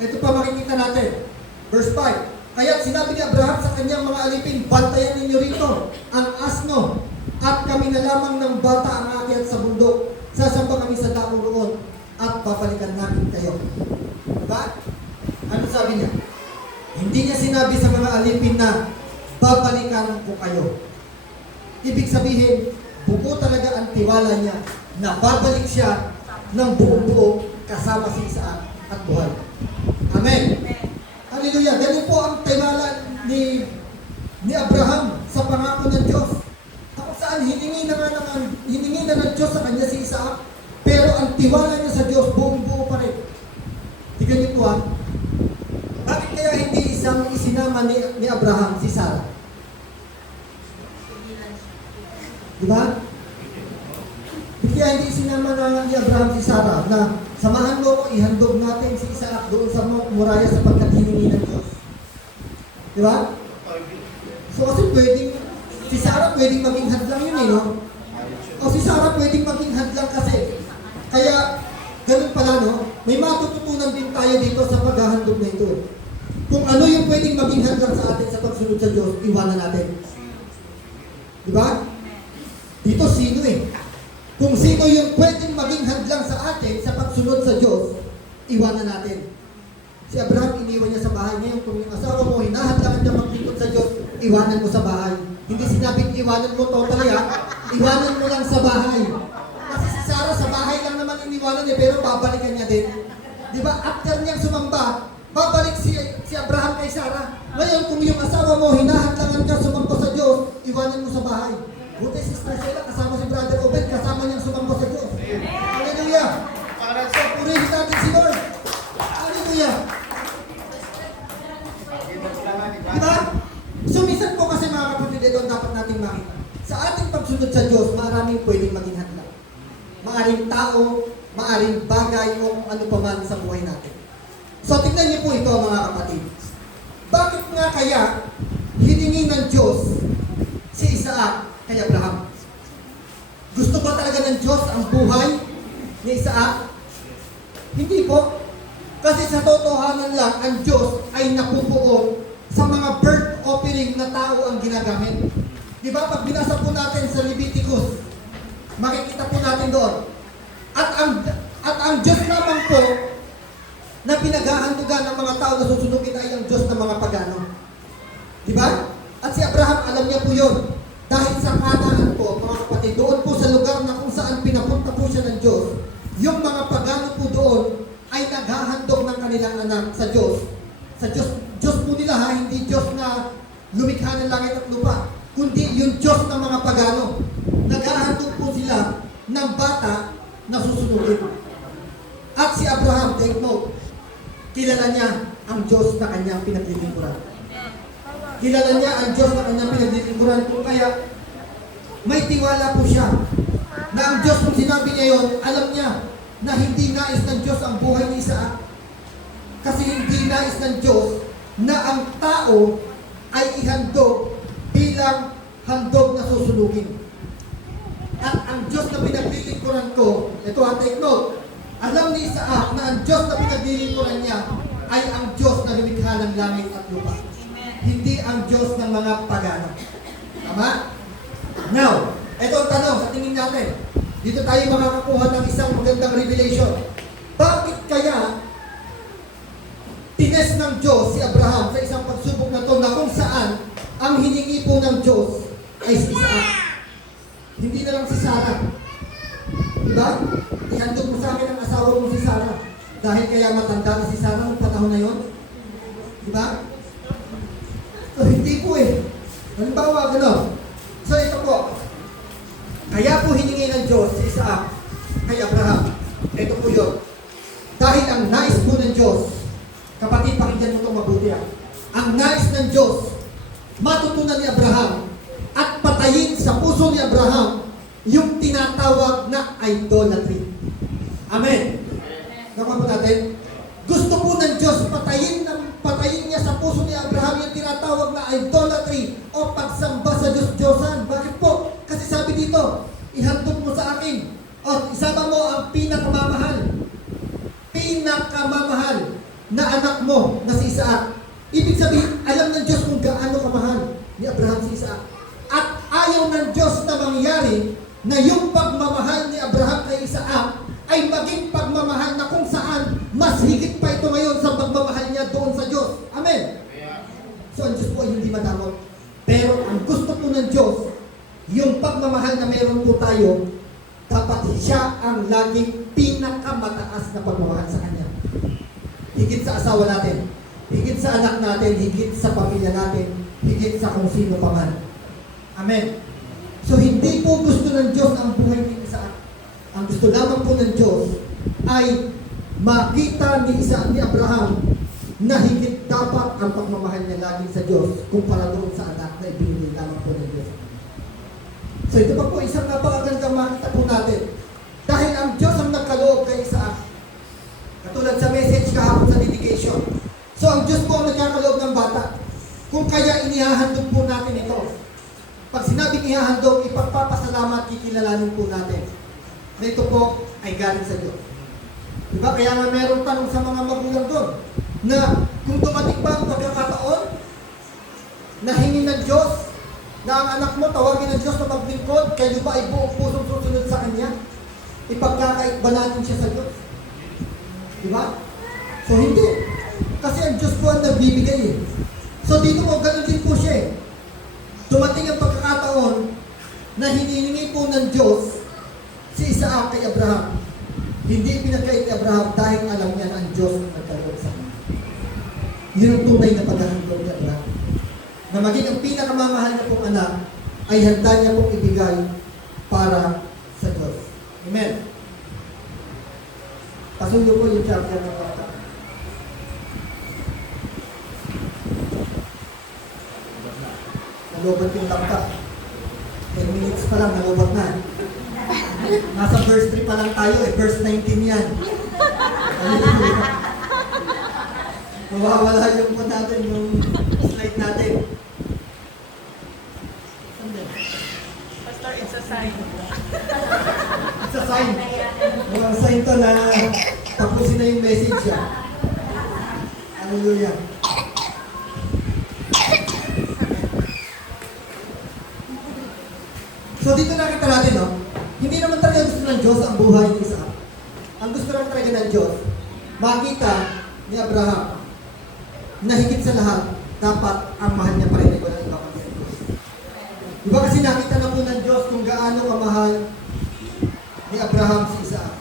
Ito pa makikita natin. Verse 5. Kaya't sinabi ni Abraham sa kanyang mga alipin, bantayan ninyo rito ang asno at kami na lamang ng bata ang aakyat sa bundok. Sasamba kami sa dako roon at babalikan namin kayo. Diba? Ano sabi niya? Hindi niya sinabi sa mga alipin na babalikan ko kayo. Ibig sabihin, buo talaga ang tiwala niya na babalik siya ng buong buo kasama si Isaac at buhay. Amen. Hallelujah. Ganun po ang tiwala ni Abraham sa pangako ng Diyos. Kung saan hiningi na ng Diyos sa kanya si Isaac, pero ang tiwala niya sa Diyos buong buo pa rin. Tignan niyo po bakit kaya hindi isinama ni Abraham si Sarah? Diba? Kaya hindi isinama ni Abraham si Sarah na samahan mo ko, ihandog natin si Isaac doon sa Moriah sapagkat hiningi ng Diyos. Diba? So kasi si Sarah pwedeng maging hadlang yun no? O si Sarah pwedeng maging hadlang kasi. Kaya, ganun pala may matututunan din tayo dito sa paghahandog na ito. Kung ano yung pwedeng maging hadlang sa atin sa pagsunod sa Diyos, iwanan natin. Diba? Dito sino Kung sino yung pwedeng maging hadlang sa atin sa pagsunod sa Diyos, iwanan natin. Si Abraham, iniwan niya sa bahay. Ngayon, kung yung asawa mo, hinahadlangan niya maglingkod sa Diyos, iwanan mo sa bahay. Hindi sinabing iwanan mo totally iwanan mo lang sa bahay. Kasi si Sarah sa bahay lang naman iniwanan niya, pero babalikan niya din. Diba? After niyang sumamba, babalik si Abraham kay Sarah. Ngayon, kung yung asawa mo, hinahadlangan ka sumamba sa Diyos, iwanan mo sa bahay. Buti si Sister Sheila, kasama si Brother Obed, kasama niyang sumamba sa Diyos. Hallelujah! So, purihin natin si Lord. Hallelujah! Diba? So, minsan po kasi mga kapatid, ito dapat nating makita. Sa ating pagsunod sa Diyos, maraming pwedeng maging hadlang. Maaring tao, maaring bagay o ano pa man sa buhay natin. So, tingnan niyo po ito mga kapatid. Bakit nga kaya hiningi ng Diyos si Isaac kay Abraham? Gusto ba talaga ng Diyos ang buhay ni Isaac? Hindi po. Kasi sa totohanan lang, ang Diyos ay napupuo sa mga burnt offering na tao ang ginagamit. Diba? Pag binasa po natin sa Leviticus, makikita po natin doon. At ang Diyos naman po na pinaghahandugan ng mga tao na susunugin ay ang Diyos ng mga pagano. Diba? At si Abraham, alam niya po yun. Dahil sa Kanaan po, mga kapatid, doon po sa lugar na kung saan pinapunta po siya ng Diyos, yung mga pagano po doon ay naghahandog ng kanilang anak sa Diyos. Sa Diyos po nila hindi Diyos na lumikha ng langit at lupa, kundi yung Diyos ng mga pagano. Naghahandog po sila ng bata na susunugin. At si Abraham, take note, kilala niya ang Diyos na kanyang pinaglilingkuran. Kilala niya ang Diyos na kanyang pinaglilingkuran. Kung kaya, may tiwala po siya na ang Diyos, kung sinabi niya yun, alam niya na hindi nais ng Diyos ang buhay ni Isaac. Kasi hindi nais ng Diyos na ang tao ay ihandog bilang handog na susunugin. At At ang Diyos na pinaglilingkuran ko, ito ha, take note, alam ni Isaac na ang Diyos na pinaglilingkuran niya ay ang Diyos na lumikha ng langit at lupa. Hindi ang Diyos ng mga pagano. Tama? Now, ito ang tanong sa tingin natin. Dito tayo makakakuha ng isang magandang revelation. Bakit kaya tines ng Diyos si Abraham sa isang pagsubok na ito na kung saan ang hiningi po ng Diyos ay si Isaac? Hindi na lang si Sarah. Diba? Ihandog mo sa akin ang asawa mo si Sarah. Dahil kaya matanda na si Sarah noong panahon na yun. Diba? So, hindi po eh. Halimbawa, gano'n. So, ito po. Kaya po hiningi ng Diyos si Isaac kay Abraham. Ito po yun. Dahil ang nais po ng Diyos, kapatid, pakinggan mo itong mabuti ah. Ang nais ng Diyos, matutunan ni Abraham at patayin sa puso ni Abraham yung tinatawag na idolatry. Amen. Nakuha po natin? Gusto po ng Diyos patayin niya sa puso ni Abraham yung tinatawag na idolatry o pagsamba sa Diyos-Diyosan. Bakit po? Kasi sabi dito, ihandog mo sa akin o isama mo ang pinakamamahal na anak mo na si Isaac. Ibig sabihin, alam ng Diyos kung gaano kamahal ni Abraham si Isaac. At ayaw ng Diyos na mangyari na yung pagmamahal ni Abraham kay Isaac ay maging pagmamahal na kung saan mas higit pa ito ngayon sa pagmamahal niya doon sa Diyos. Amen? So ang Diyos po ay hindi madamot. Pero ang gusto po ng Diyos, yung pagmamahal na meron po tayo, dapat siya ang laging pinakamataas na pagmamahal sa Kanya. Higit sa asawa natin, higit sa anak natin, higit sa pamilya natin, higit sa kung sino pa man. Amen. So hindi po gusto ng Diyos ang buhay ni Isaac. Ang gusto lamang po ng Diyos ay makita ni Isaac, ni Abraham, na higit dapat ang pagmamahal niya lagi sa Diyos kumpara doon sa anak na ibinigay lamang po ng Diyos. So ito pa po isang napakagandang makita po natin. Dahil ang Diyos ang nagkaloob kay Isaac. Katulad sa message kahapon sa dedication. So ang Diyos po ang nagkakaloob ng bata. Kung kaya inihahandog po natin ito. Pag sinabing ihahandog, ipagpapasalamat, kikilalanin po natin na ito po ay galing sa Diyos. Diba? Kaya nga meron tanong sa mga magulang doon na kung dumating ba ang pagkakataon na hingin ng Diyos na ang anak mo tawagin ng Diyos na maglingkod, kayo ba ay buong pusong susunod sa Kanya? Ipagkakait ba natin siya sa Diyos? Diba? So hindi. Kasi ang Diyos po ang nagbibigay eh. So dito po, ganun din po siya eh. Dumating ang pagkakataon na hinihingi po ng Diyos si Isaac kay Abraham. Hindi pinagkait ni Abraham dahil alam niya na ang Diyos ang nagkaroon sa kanya. Yun ang tunay na paghahandog ni Abraham. Na maging ang pinakamamahal niya pong anak ay handa niya pong ibigay para sa Diyos. Amen. Pasuyo po yung chapter ng bata. Nalobat yung laptop. 10 minutes pa lang, nalobat na. Nasa verse 3 pa lang tayo eh, verse 19 yan. Mawawala yung po natin, yung slide natin. Pastor, it's a sign. It's a sign. Ang sign to na tapusin na yung message yan. Hallelujah. So dito nakita natin, no? Hindi naman talaga gusto ng Diyos ang buhay ni Isaac. Ang gusto lang talaga ng Diyos, makita ni Abraham na higit sa lahat, dapat ang mahal niya pa rin ay walang ibang Diyos. Diba kasi nakita na po ng Diyos kung gaano kamahal ni Abraham si Isaac.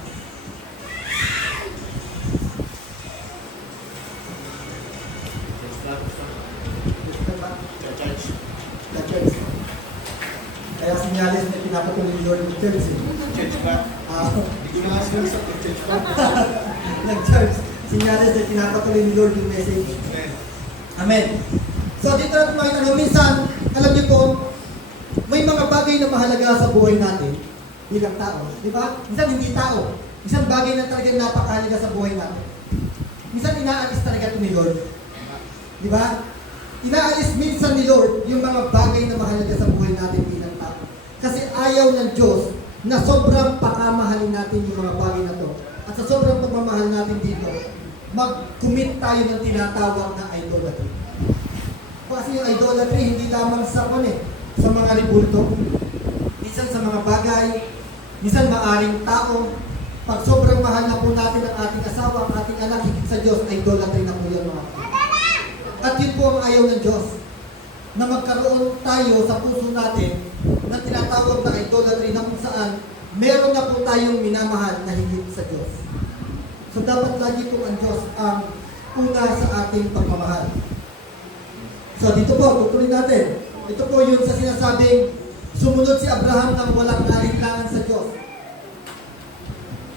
The church. Kaya sinyalis na pinapatuloy ni Lord ng church. Church ba? Hindi ko nga sila sa church ba? Nag-church. Sinyalis na pinapatuloy ni Lord yung message. Amen. So dito natin makita na minsan, alam niyo po, may mga bagay na mahalaga sa buhay natin bilang tao. Di ba? Minsan hindi tao. Minsan bagay na talagang napakahalaga sa buhay natin. Minsan inaalis talaga ito ni Lord. Di ba? Inaalis minsan ni Lord yung mga bagay na mahalaga sa buhay natin bilang tao. Kasi ayaw ng Diyos na sobrang pakamahalin natin yung mga bagay na to. At sa sobrang pagmamahal natin dito, mag-commit tayo ng tinatawag na idolatry. Kasi yung idolatry hindi lamang sa sa mga ribulto, minsan sa mga bagay, minsan maaring tao. Pag sobrang mahal na po natin ang ating asawa, ang ating anak, higit sa Diyos, idolatry na po yun mga kapatid. At yun po ang ayaw ng Diyos, na magkaroon tayo sa puso natin na tinatawag na idolatry na kung saan meron na po tayong minamahal na higit sa Diyos. So dapat lagi po ang Diyos ang una sa ating pagmamahal. So dito po, tutuloy natin. Ito po yun sa sinasabing sumunod si Abraham nang walang alinlangan sa Diyos.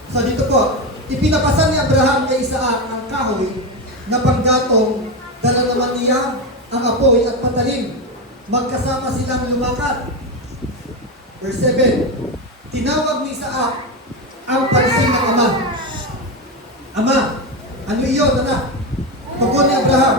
So dito po, ipinapasan ni Abraham kay Isaac ang kahoy na panggatong, dala naman niya ang apoy at patalim. Magkasama silang lumakad. Verse 7, tinawag ni Isaac ang pansin ng ama. Ama, ano iyon, anak? Pagod ni Abraham,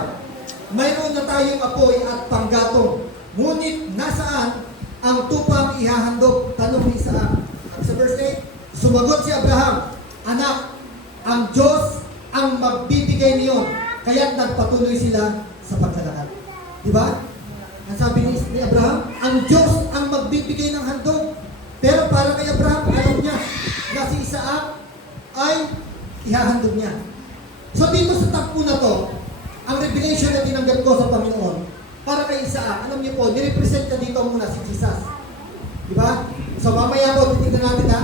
mayroon na tayong apoy at panggatong. Ngunit nasaan ang tupang ihahandog? Tanong ni Isaac. Sa verse 8, sumagot si Abraham, anak, ang Diyos ang magbibigay niyon. Kaya nagpatuloy sila sa paglalakad. Di ba? Ang sabi ni Abraham, ang Diyos ang magbibigay ng handog. Pero para kay Abraham, alam niya na si Isaac ay ihahandog niya. So dito sa tagpo na to, ang revelation na tinanggap ko sa Panginoon, para kay Isaac, alam niyo po, nirepresent ka dito muna si Jesus. Di ba? So mamaya po, titignan natin ha.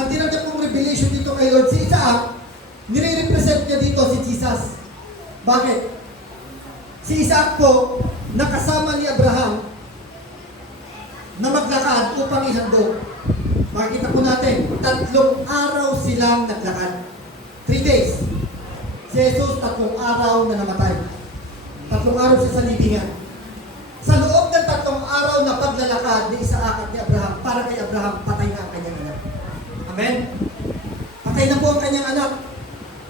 Ang tinanggap kong revelation dito kay Lord si Isaac, nire-represent niya dito si Jesus. Bakit? Si Isaac po, nakasama ni Abraham na maglakad upang ihandog. Makikita po natin, 3 araw silang naglakad. 3 days. Si Jesus, 3 araw na namatay. 3 araw siya sa libingan. Sa loob ng 3 araw na paglalakad ni Isaac at ni Abraham, para kay Abraham, patay na ang kanyang anak. Amen? Patay na po ang kanyang anak.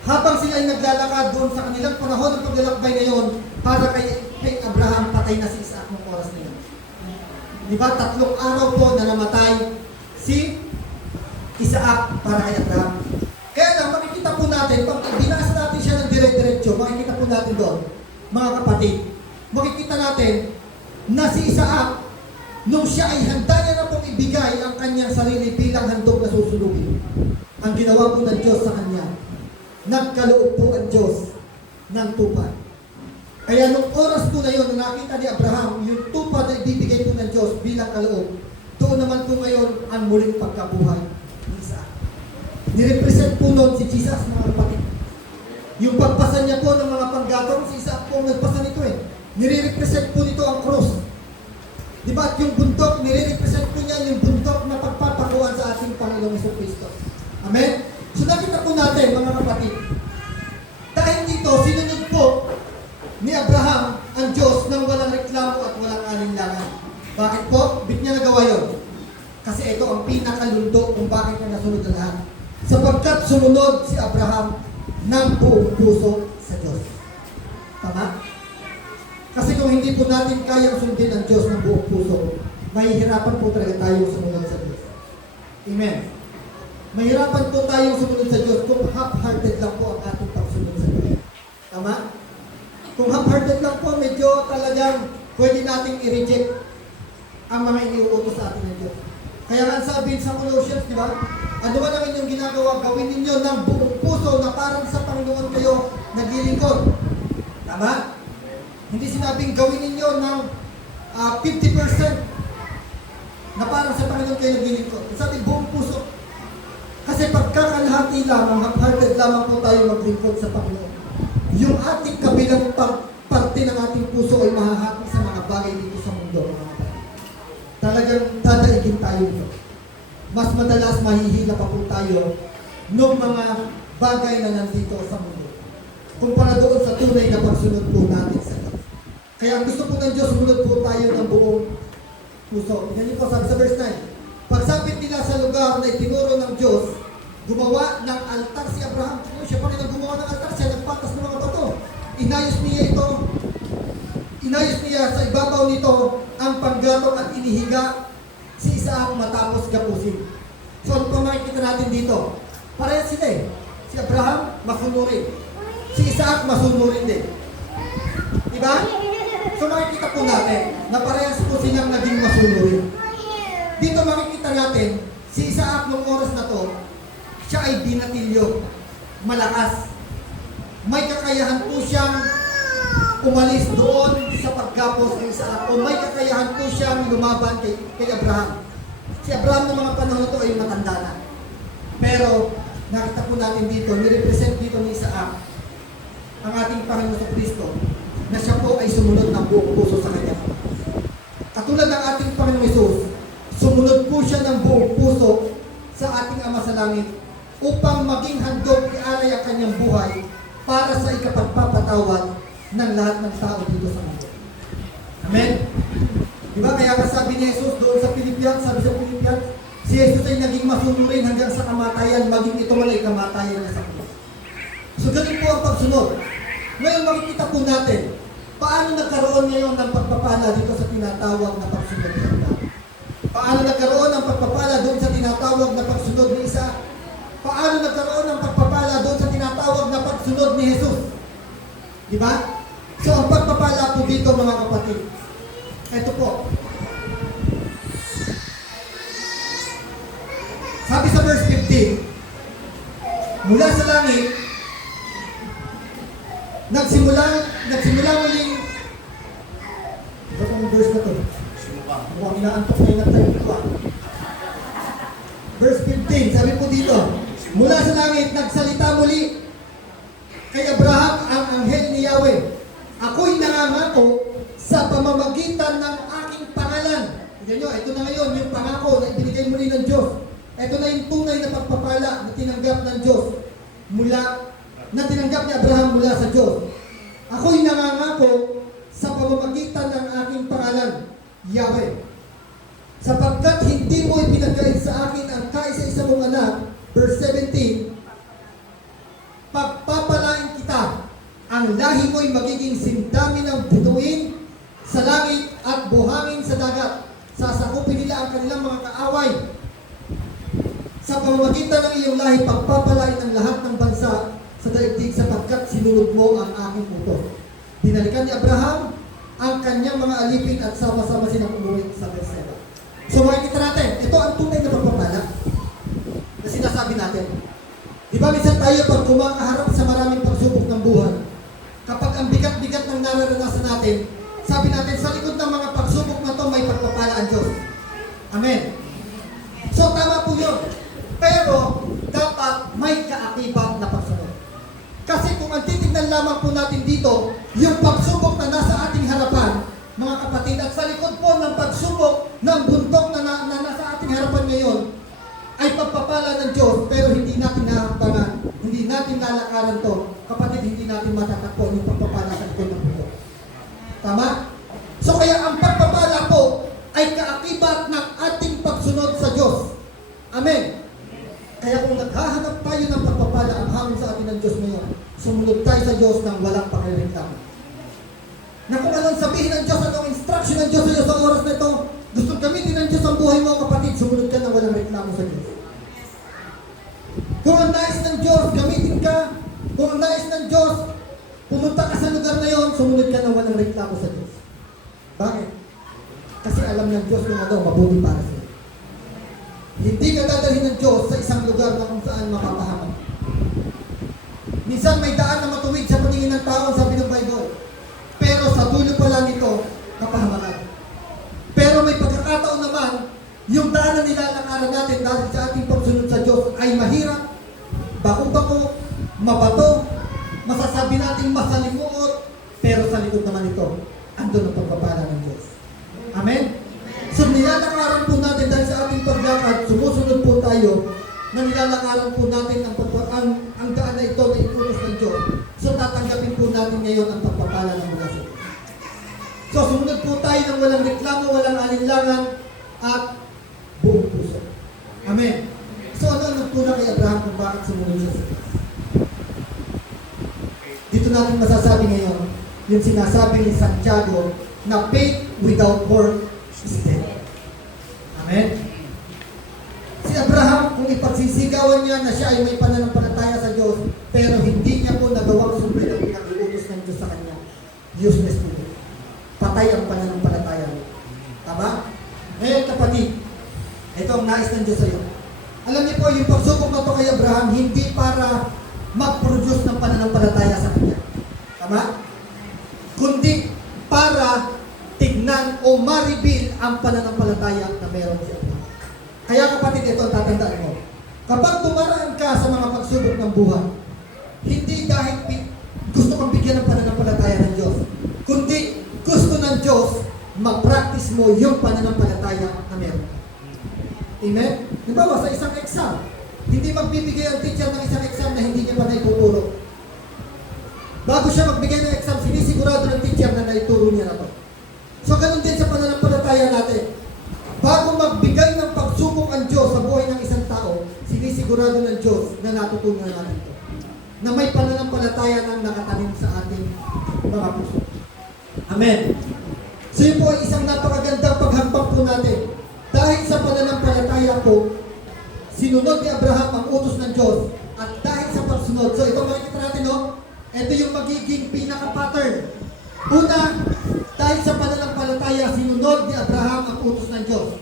Habang sila ay naglalakad doon sa kanilang panahon ng paglalakbay na yun, para kay Abraham, patay na si Isaac ng oras na yun. Di ba? 3 araw po na namatay si Isaac para kay Abraham. Kaya lang, makikita po natin, pag binasa natin siya ng dire-diretso, makikita po natin doon, mga kapatid, makikita natin na si Isaac, nung siya ay handa niya na pong ibigay ang kanyang sarili bilang handog na susunugin, ang ginawa po ng Diyos sa kanya, nagkaloob po ang Diyos ng tupad. Kaya nung oras po na yun, nung nakita ni Abraham, yung tupad na ibibigay po ng Diyos bilang kaloob, doon naman po ngayon ang muling pagkabuhay ni Isaac. Nirepresent po noon si Jesus, mga kapatid. Yung pagpasa niya po ng mga panggatong, si Isaac po ang nagpasa nito eh. Nire-represent po nito ang cross. Diba? At yung bundok, nire-represent po niya yung bundok na pagpapakuan sa ating Panginoong Jesucristo. Amen? So nakita po natin, mga kapatid, dahil dito, sinunod po ni Abraham ang Diyos nang walang reklamo at walang alinlangan. Bakit po? Bit niya nagawa yun. Kasi ito ang pinakalundo kung bakit niya nasunod na lahat. Sapagkat sumunod si Abraham ng buong puso sa Diyos. Tama? Kasi kung hindi po natin kayang sundin ang Diyos ng buong puso, mahihirapan po talaga tayong sumunod sa Diyos. Amen. Mahirapan po tayong sumunod sa Diyos kung half-hearted lang po ang ating pagsunod sa Diyos. Tama? Kung half-hearted lang po, medyo talagang pwede nating i-reject ang mga iniuutos sa atin ng Diyos. Kaya nga sabi sa Colossians, di ba? Ano ba naman yung ginagawa? Gawin ninyo ng buong puso na parang sa Panginoon kayo naglilingkod. Tama? Hindi sinabing gawin ninyo ng 50% na parang sa Panginoon kayo naglilingkod. Sabi buong puso. Kasi pagkakalahati lamang, half-hearted lamang po tayo maglingkod sa Panginoon. Yung ating kabilang parte ng ating puso ay mahahati sa mga bagay dito sa mundo. Talagang dadaigin tayo ito. Mas madalas mahihila pa po tayo ng mga bagay na nandito sa mundo. Kumpara doon sa tunay na pagsunod po natin sa Diyos. Kaya ang gusto po ng Diyos, sumunod po tayo ng buong puso. Yan yung po sabi sa verse 9. Pagsapit nila sa lugar na itinuro ng Diyos, gumawa ng altar si Abraham. Siya pa rin ang gumawa ng altar, siya nagpatas ng mga bato. Inayos niya ito. Inayos niya sa ibabaw nito ang panggatong at inihiga si Isaac matapos gapusin. So ano pa makikita natin dito? Parehas sila eh. Si Abraham, masunurin. Si Isaac, masunurin din. Diba? So makikita po natin na parehas po silang naging masunurin. Dito makikita natin, si Isaac nung oras na to, siya ay binatilyo. Malakas. May kakayahan po siyang umalis doon sa pagkapos ng Isaac o may kakayahan po siyang lumaban kay Abraham. Si Abraham ng mga panahon ito ay matanda na. Pero nakita po natin dito, nirepresent dito ni Isaac ang ating Panginoon sa Kristo na siya po ay sumunod ng buong puso sa Kanya. Katulad ng ating Panginoong Hesus, sumunod po siya ng buong puso sa ating Ama sa Langit upang maging handog ialay ang kanyang buhay para sa ikapagpapatawad ng lahat ng tao dito sa mundo. Amen? Diba? Kaya sabi ni Jesus doon sa Philippians, si Jesus ay naging masunurin hanggang sa kamatayan, maging ito man ay kamatayan niya sa krus. So ganun po ang pagsunod. Ngayon makikita po natin, paano nagkaroon ngayon ng pagpapala dito sa tinatawag na pagsunod ni Abraham? Paano nagkaroon ng pagpapala doon sa tinatawag na pagsunod ni Isaac? Paano nagkaroon ng pagpapala doon sa tinatawag na pagsunod ni Jesus? Diba? So ang pagpapala po dito mga kapatid, ito po. Sabi sa verse 15, mula sa langit, nagsimula muling, ito pong verse na to. Mukhang inaantok na yung nagtayo ito ah. Verse 15, sabi po dito, mula sa langit, nagsalita muli kay Abraham ang anghel ni Yahweh. Ako'y nangangako sa pamamagitan ng aking pangalan. Tignan nyo, ito na ngayon yung pangako na ibinigay muli ng Diyos. Ito na yung tunay na pagpapala na tinanggap ng Diyos na tinanggap ni Abraham mula sa Diyos. Ako'y nangangako sa pamamagitan ng aking pangalan, Yahweh. Sapagkat hindi mo ipinagkait sa akin ang kaisa-isa mong anak, verse 17, pagpapalain kita, ang lahi mo'y magiging sindami ng bituin sa langit at buhangin sa dagat. Sasakupin nila ang kanilang mga kaaway. Sa pamamagitan ng iyong lahi, pagpapalain ang lahat ng bansa sa daigdig sapagkat sinunod mo ang aking utos. Binalikan ni Abraham ang kanyang mga alipin at sama-sama silang umuwi sa Berseba. So makikita natin, ito ang tunay na pagpapala na sinasabi natin. Di ba minsan tayo pag kumakaharap sa maraming pagsubok ng buhay, kapag ang bigat-bigat ng nararanasan natin, sabi natin sa likod ng mga pagsubok na to may pagpapala ang Diyos. Amen. So tama po yun. Pero dapat may kaakibat na pagsunod. Kasi kung ang titignan lamang po natin dito, yung pagsubok na nasa ating harapan, mga kapatid, at sa likod po ng pagsubok ng bundok na nasa ating harapan ngayon, ay pagpapala ng Diyos, pero hindi natin nahahampangan, hindi natin lalakaran to, kapatid, hindi natin matatakbo yung pagpapala sa likod ng bundok. Tama? So kaya ang pagpapala po ay kaakibat ng ating pagsunod sa Diyos. Amen. Kaya kung naghahanap tayo ng pagpapala, ang hamon sa atin ng Diyos ngayon, sumunod tayo sa Diyos ng walang pakireklamo. Na kung anong sabihin ng Diyos, anong instruction ng Diyos sa iyo sa oras na ito, gusto gamitin ng Diyos ang buhay mo, kapatid, sumunod ka ng walang reklamo sa Diyos. Kung ang nais ng Diyos, gamitin ka. Kung ang nais ng Diyos, pumunta ka sa lugar na yon, sumunod ka ng walang reklamo sa Diyos. Bakit? Kasi alam ng Diyos kung ano, mabuti para sa iyo. Hindi ka dadalhin ng Diyos sa isang lugar na kung saan mapapahamak. Minsan may daan na matuwid sa paningin ng tao, sabi ng Bible. Pero sa dulo pala nito, kapahamakan. Pero may pagkakataon naman, yung daan na nilalakaran natin dahil sa ating pagsunod sa Diyos ay mahirap, bako-bako, mabato, masasabi natin masalimuot, pero sa likod naman ito, andun ang pagpapala ng Diyos. Amen? So nilalakaran po natin dahil sa ating paglakad, sumusunod po tayo na nilalakaran po natin ang daan na ito na ipunos ng Diyos. So tatanggapin po natin ngayon ang pagpapala ng mga Diyos. So sumunod po tayo ng walang reklamo, walang alinlangan, at buong puso. Amen. So ano ang nagtuna kay Abraham kung bakit sumunod siya sa Diyos? Dito natin masasabi ngayon, yung sinasabi ni Santiago na faith without work is dead. Amen? ipagsisigawan niya na siya ay may pananampalataya sa Diyos, pero hindi niya po nagawang sundin ang pinag-uutos ng Diyos sa kanya. Useless po. Patay ang pananampalataya. Tama? Ngayon kapatid, ito ang nais ng Diyos sa iyo. Alam niyo po, yung pagsubok na ito kay Abraham, hindi para mag-produce ng pananampalataya sa kanya. Tama? Kundi para tignan o ma-reveal ang pananampalataya na meron sa Abraham. Kaya kapatid, ito ang tatandaan mo. Kapag tumaraan ka sa mga pagsubok ng buhay, hindi dahil gusto kang bigyan ng pananampalataya ng Diyos, kundi gusto ng Diyos mag-practice mo yung pananampalataya na meron ka. Amen? Halimbawa, sa isang exam, hindi magbibigay ang teacher ng isang exam na hindi niya pa naituturo. Bago siya magbigay ng exam, sinisigurado ng teacher na naituro niya na to. So, ganun din sa pananampalataya natin. Bago magbigay ng pagsubok ang Diyos sa buhay ng isang tao, sinisigurado ng Diyos na natutunan natin ito. Na may pananampalataya nang nakatanim sa ating mga puso. Amen. So yun po ay isang napakagandang paghambang po natin. Dahil sa pananampalataya po, sinunod ni Abraham ang utos ng Diyos. At dahil sa pagsunod, so ito makikita natin, no? Ito yung magiging pinaka-pattern. Una, dahil sa pananampalataya, sinunod ni Abraham ang utos ng Diyos.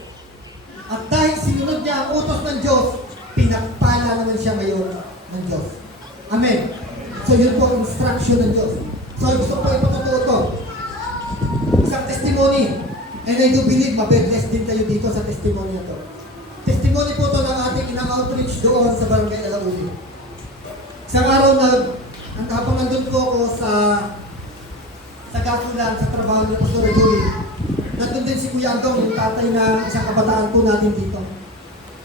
At dahil sinunod niya ang utos ng Diyos, pinagpala naman siya ngayon ng Diyos. Amen. So yun po ang instruction ng Diyos. So gusto ko ipatutuo ito. Isang testimony. And I do believe mabe-bless din kayo dito sa testimony na ito. Testimony po ito ng ating ina-outreach doon sa Barangay Alauli. Isang araw na, habang nandun po ako sa Gakulan, sa trabaho ng Pastor Joey, nandun din si Kuya Andong, yung tatay na isang kabataan po natin dito.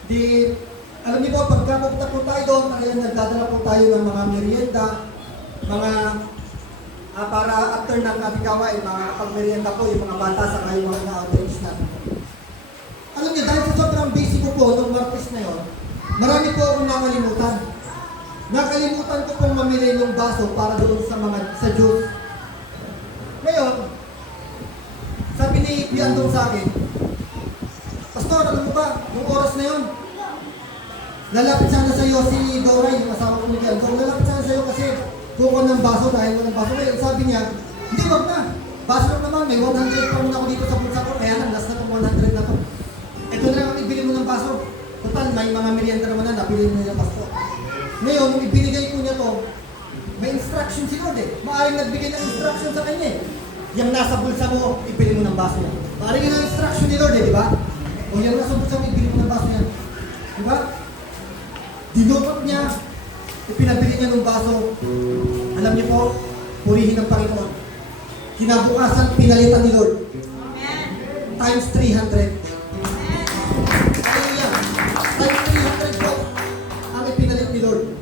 Di, alam niyo po, pagka pupunta po tayo doon, talagang nagdadala po tayo ng mga merienda, mga para after ng ating gawain, mga pag-merienda po, yung mga bata sa kayo mga na-outreach natin. Alam niyo, dahil sa sobrang busy ko po nung Martes na yun, marami po akong nakalimutan. Nakalimutan ko pong mamili ng baso para doon sa juice. Ngayon, sabi ni Piandong sa akin, Pastor, alam mo ba, yung oras na yun, lalapit sana sa iyo si Doray, yung asawa ko ni Piandong, lalapit sana sa iyo kasi kukuha ng baso dahil walang baso. Ngayon, sabi niya, hindi, wag na. Baso lang naman, may 100 pa muna ako dito sa bulsa ko, kaya lang, last na itong 100 na to. Ito na lang ang ibili mo ng baso. Total, may mga merienda naman na, napili mo yung baso. Ngayon, nung ibinigay ko niya to, may instruction si Lord eh. Maaaring nagbigay ng instruction sa kanya eh. Yung nasa bulsa mo, ibili mo ng baso niya. Maaaring yun ang instruction ni Lord eh, di ba? O yung nasa bulsa mo, ibili mo ng baso niya. Di ba? Dinukot niya, ipinabili niya ng baso. Alam niyo po, purihin ng Panginoon. Kinabukasan, pinalitan ni Lord. Times 300. Hallelujah. Times 300 po ang ipinalit ni Lord.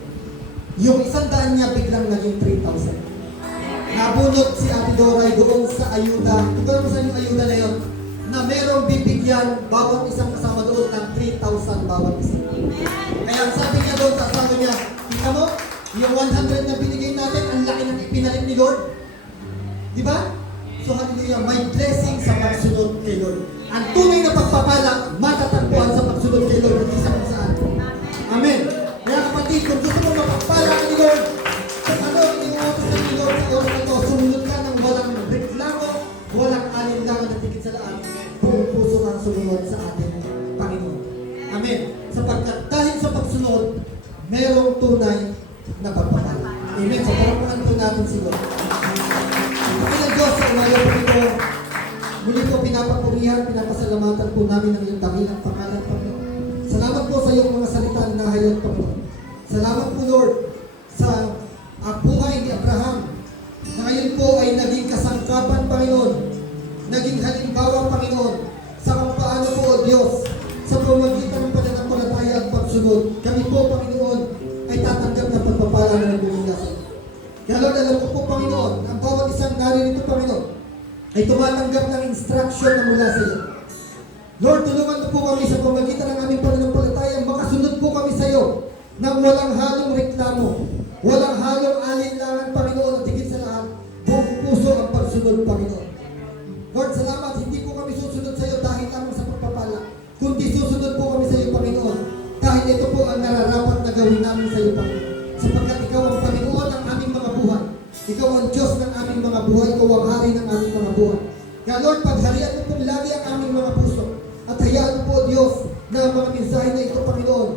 Yung 100 niya biglang naging 3,000. Nabunot si Ate Doray doon sa ayuda. Ito naman sa yung ayuda na yun, na merong bibigyan bawat isang kasama doon ng 3,000 bawat isa. Kaya ang sabi niya doon sa asawa niya, kita mo, yung 100 na binigay natin, ang laki ng ipinalit ni Lord. Di ba? So hallelujah, may blessing sa pagsunod kay Lord. Ang tunay na pagpapala, matatagpuan sa pagsunod kay Lord, hindi sa kung saan. Amen. Kaya kapatid, kung gusto mo mapagpala ka ni Lord, kung ano ang inuutos ng Lord sa oras na ito, sumunod ka ng walang reklamo, walang alinlangan at higit sa lahat, buong puso kang sumunod sa ating Panginoon. Amen. Sapagkat dahil sa pagsunod, merong tunay na pagpapala. Amen. So, parapahan po natin si Lord. Kapag ng Diyos, sa umaga po ito, muli po pinapapurihan, pinapasalamatan po namin ang iyong dakilang pangalan, Panginoon. Salamat po sa iyong mga salita na nahayag, Panginoon. Salamat po, Lord, sa buhay ni Abraham, na ngayon po ay naging kasangkapan, Panginoon, naging halimbawa, Panginoon, sa kung paano po, O Diyos, sa pamagitan ng pananampalataya at pagsunod, kami po, Panginoon, ay tatanggap ng pagpapala na nagmumula sa iyo. Kaya Lord, alam ko po, Panginoon, ang bawat isang naririto, Panginoon, ay tumatanggap ng instruction na mula sa iyo. Lord, tulungan mo po kami sa pamagitan ng aming pananampalataya, makasunod po kami sa iyo nang walang halong reklamo, walang halong alinlangan, Panginoon, at higit sa lahat, buong puso ang pagsunod, Panginoon. Lord, salamat, hindi po kami susunod sa iyo dahil lamang sa pagpapala, kundi susunod po kami sa iyo, Panginoon, dahil ito po ang gagawin namin sa iyo, Panginoon. Sapagkat ikaw ang Panginoon ng aming mga buhay. Ikaw ang Diyos ng aming mga buhay. Ikaw ang hari ng aming mga buhay. Kaya Lord, pagharian mo po lagi ang aming mga puso. At hayaan mo po, Diyos, na ang mga mensahe na ito, Panginoon,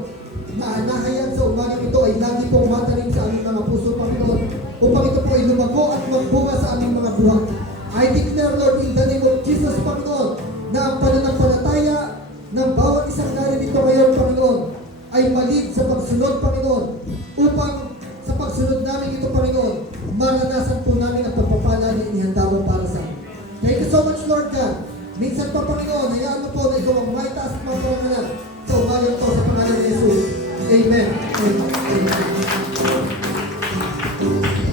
na nahayaan sa umagang ito ay lagi pong matalim sa aming mga puso, Panginoon, upang ito po ay lumago at magbunga sa aming mga buhay. I declare, Lord, in the name of Jesus, Panginoon, na ang pananampalataya ng bawat isang naririto ngayon, Panginoon, ay malid sa pagsunod, Panginoon, upang sa pagsunod namin ito, Panginoon, maranasan po namin ang pagpapala na inihanda mo para sa amin. Thank you so much, Lord God. Minsan pa, Panginoon, hayaan mo po na ikaw ang maitaas at mapangalan sa umagang ito sa pangalan ni Jesus. Amen. Amen. Amen.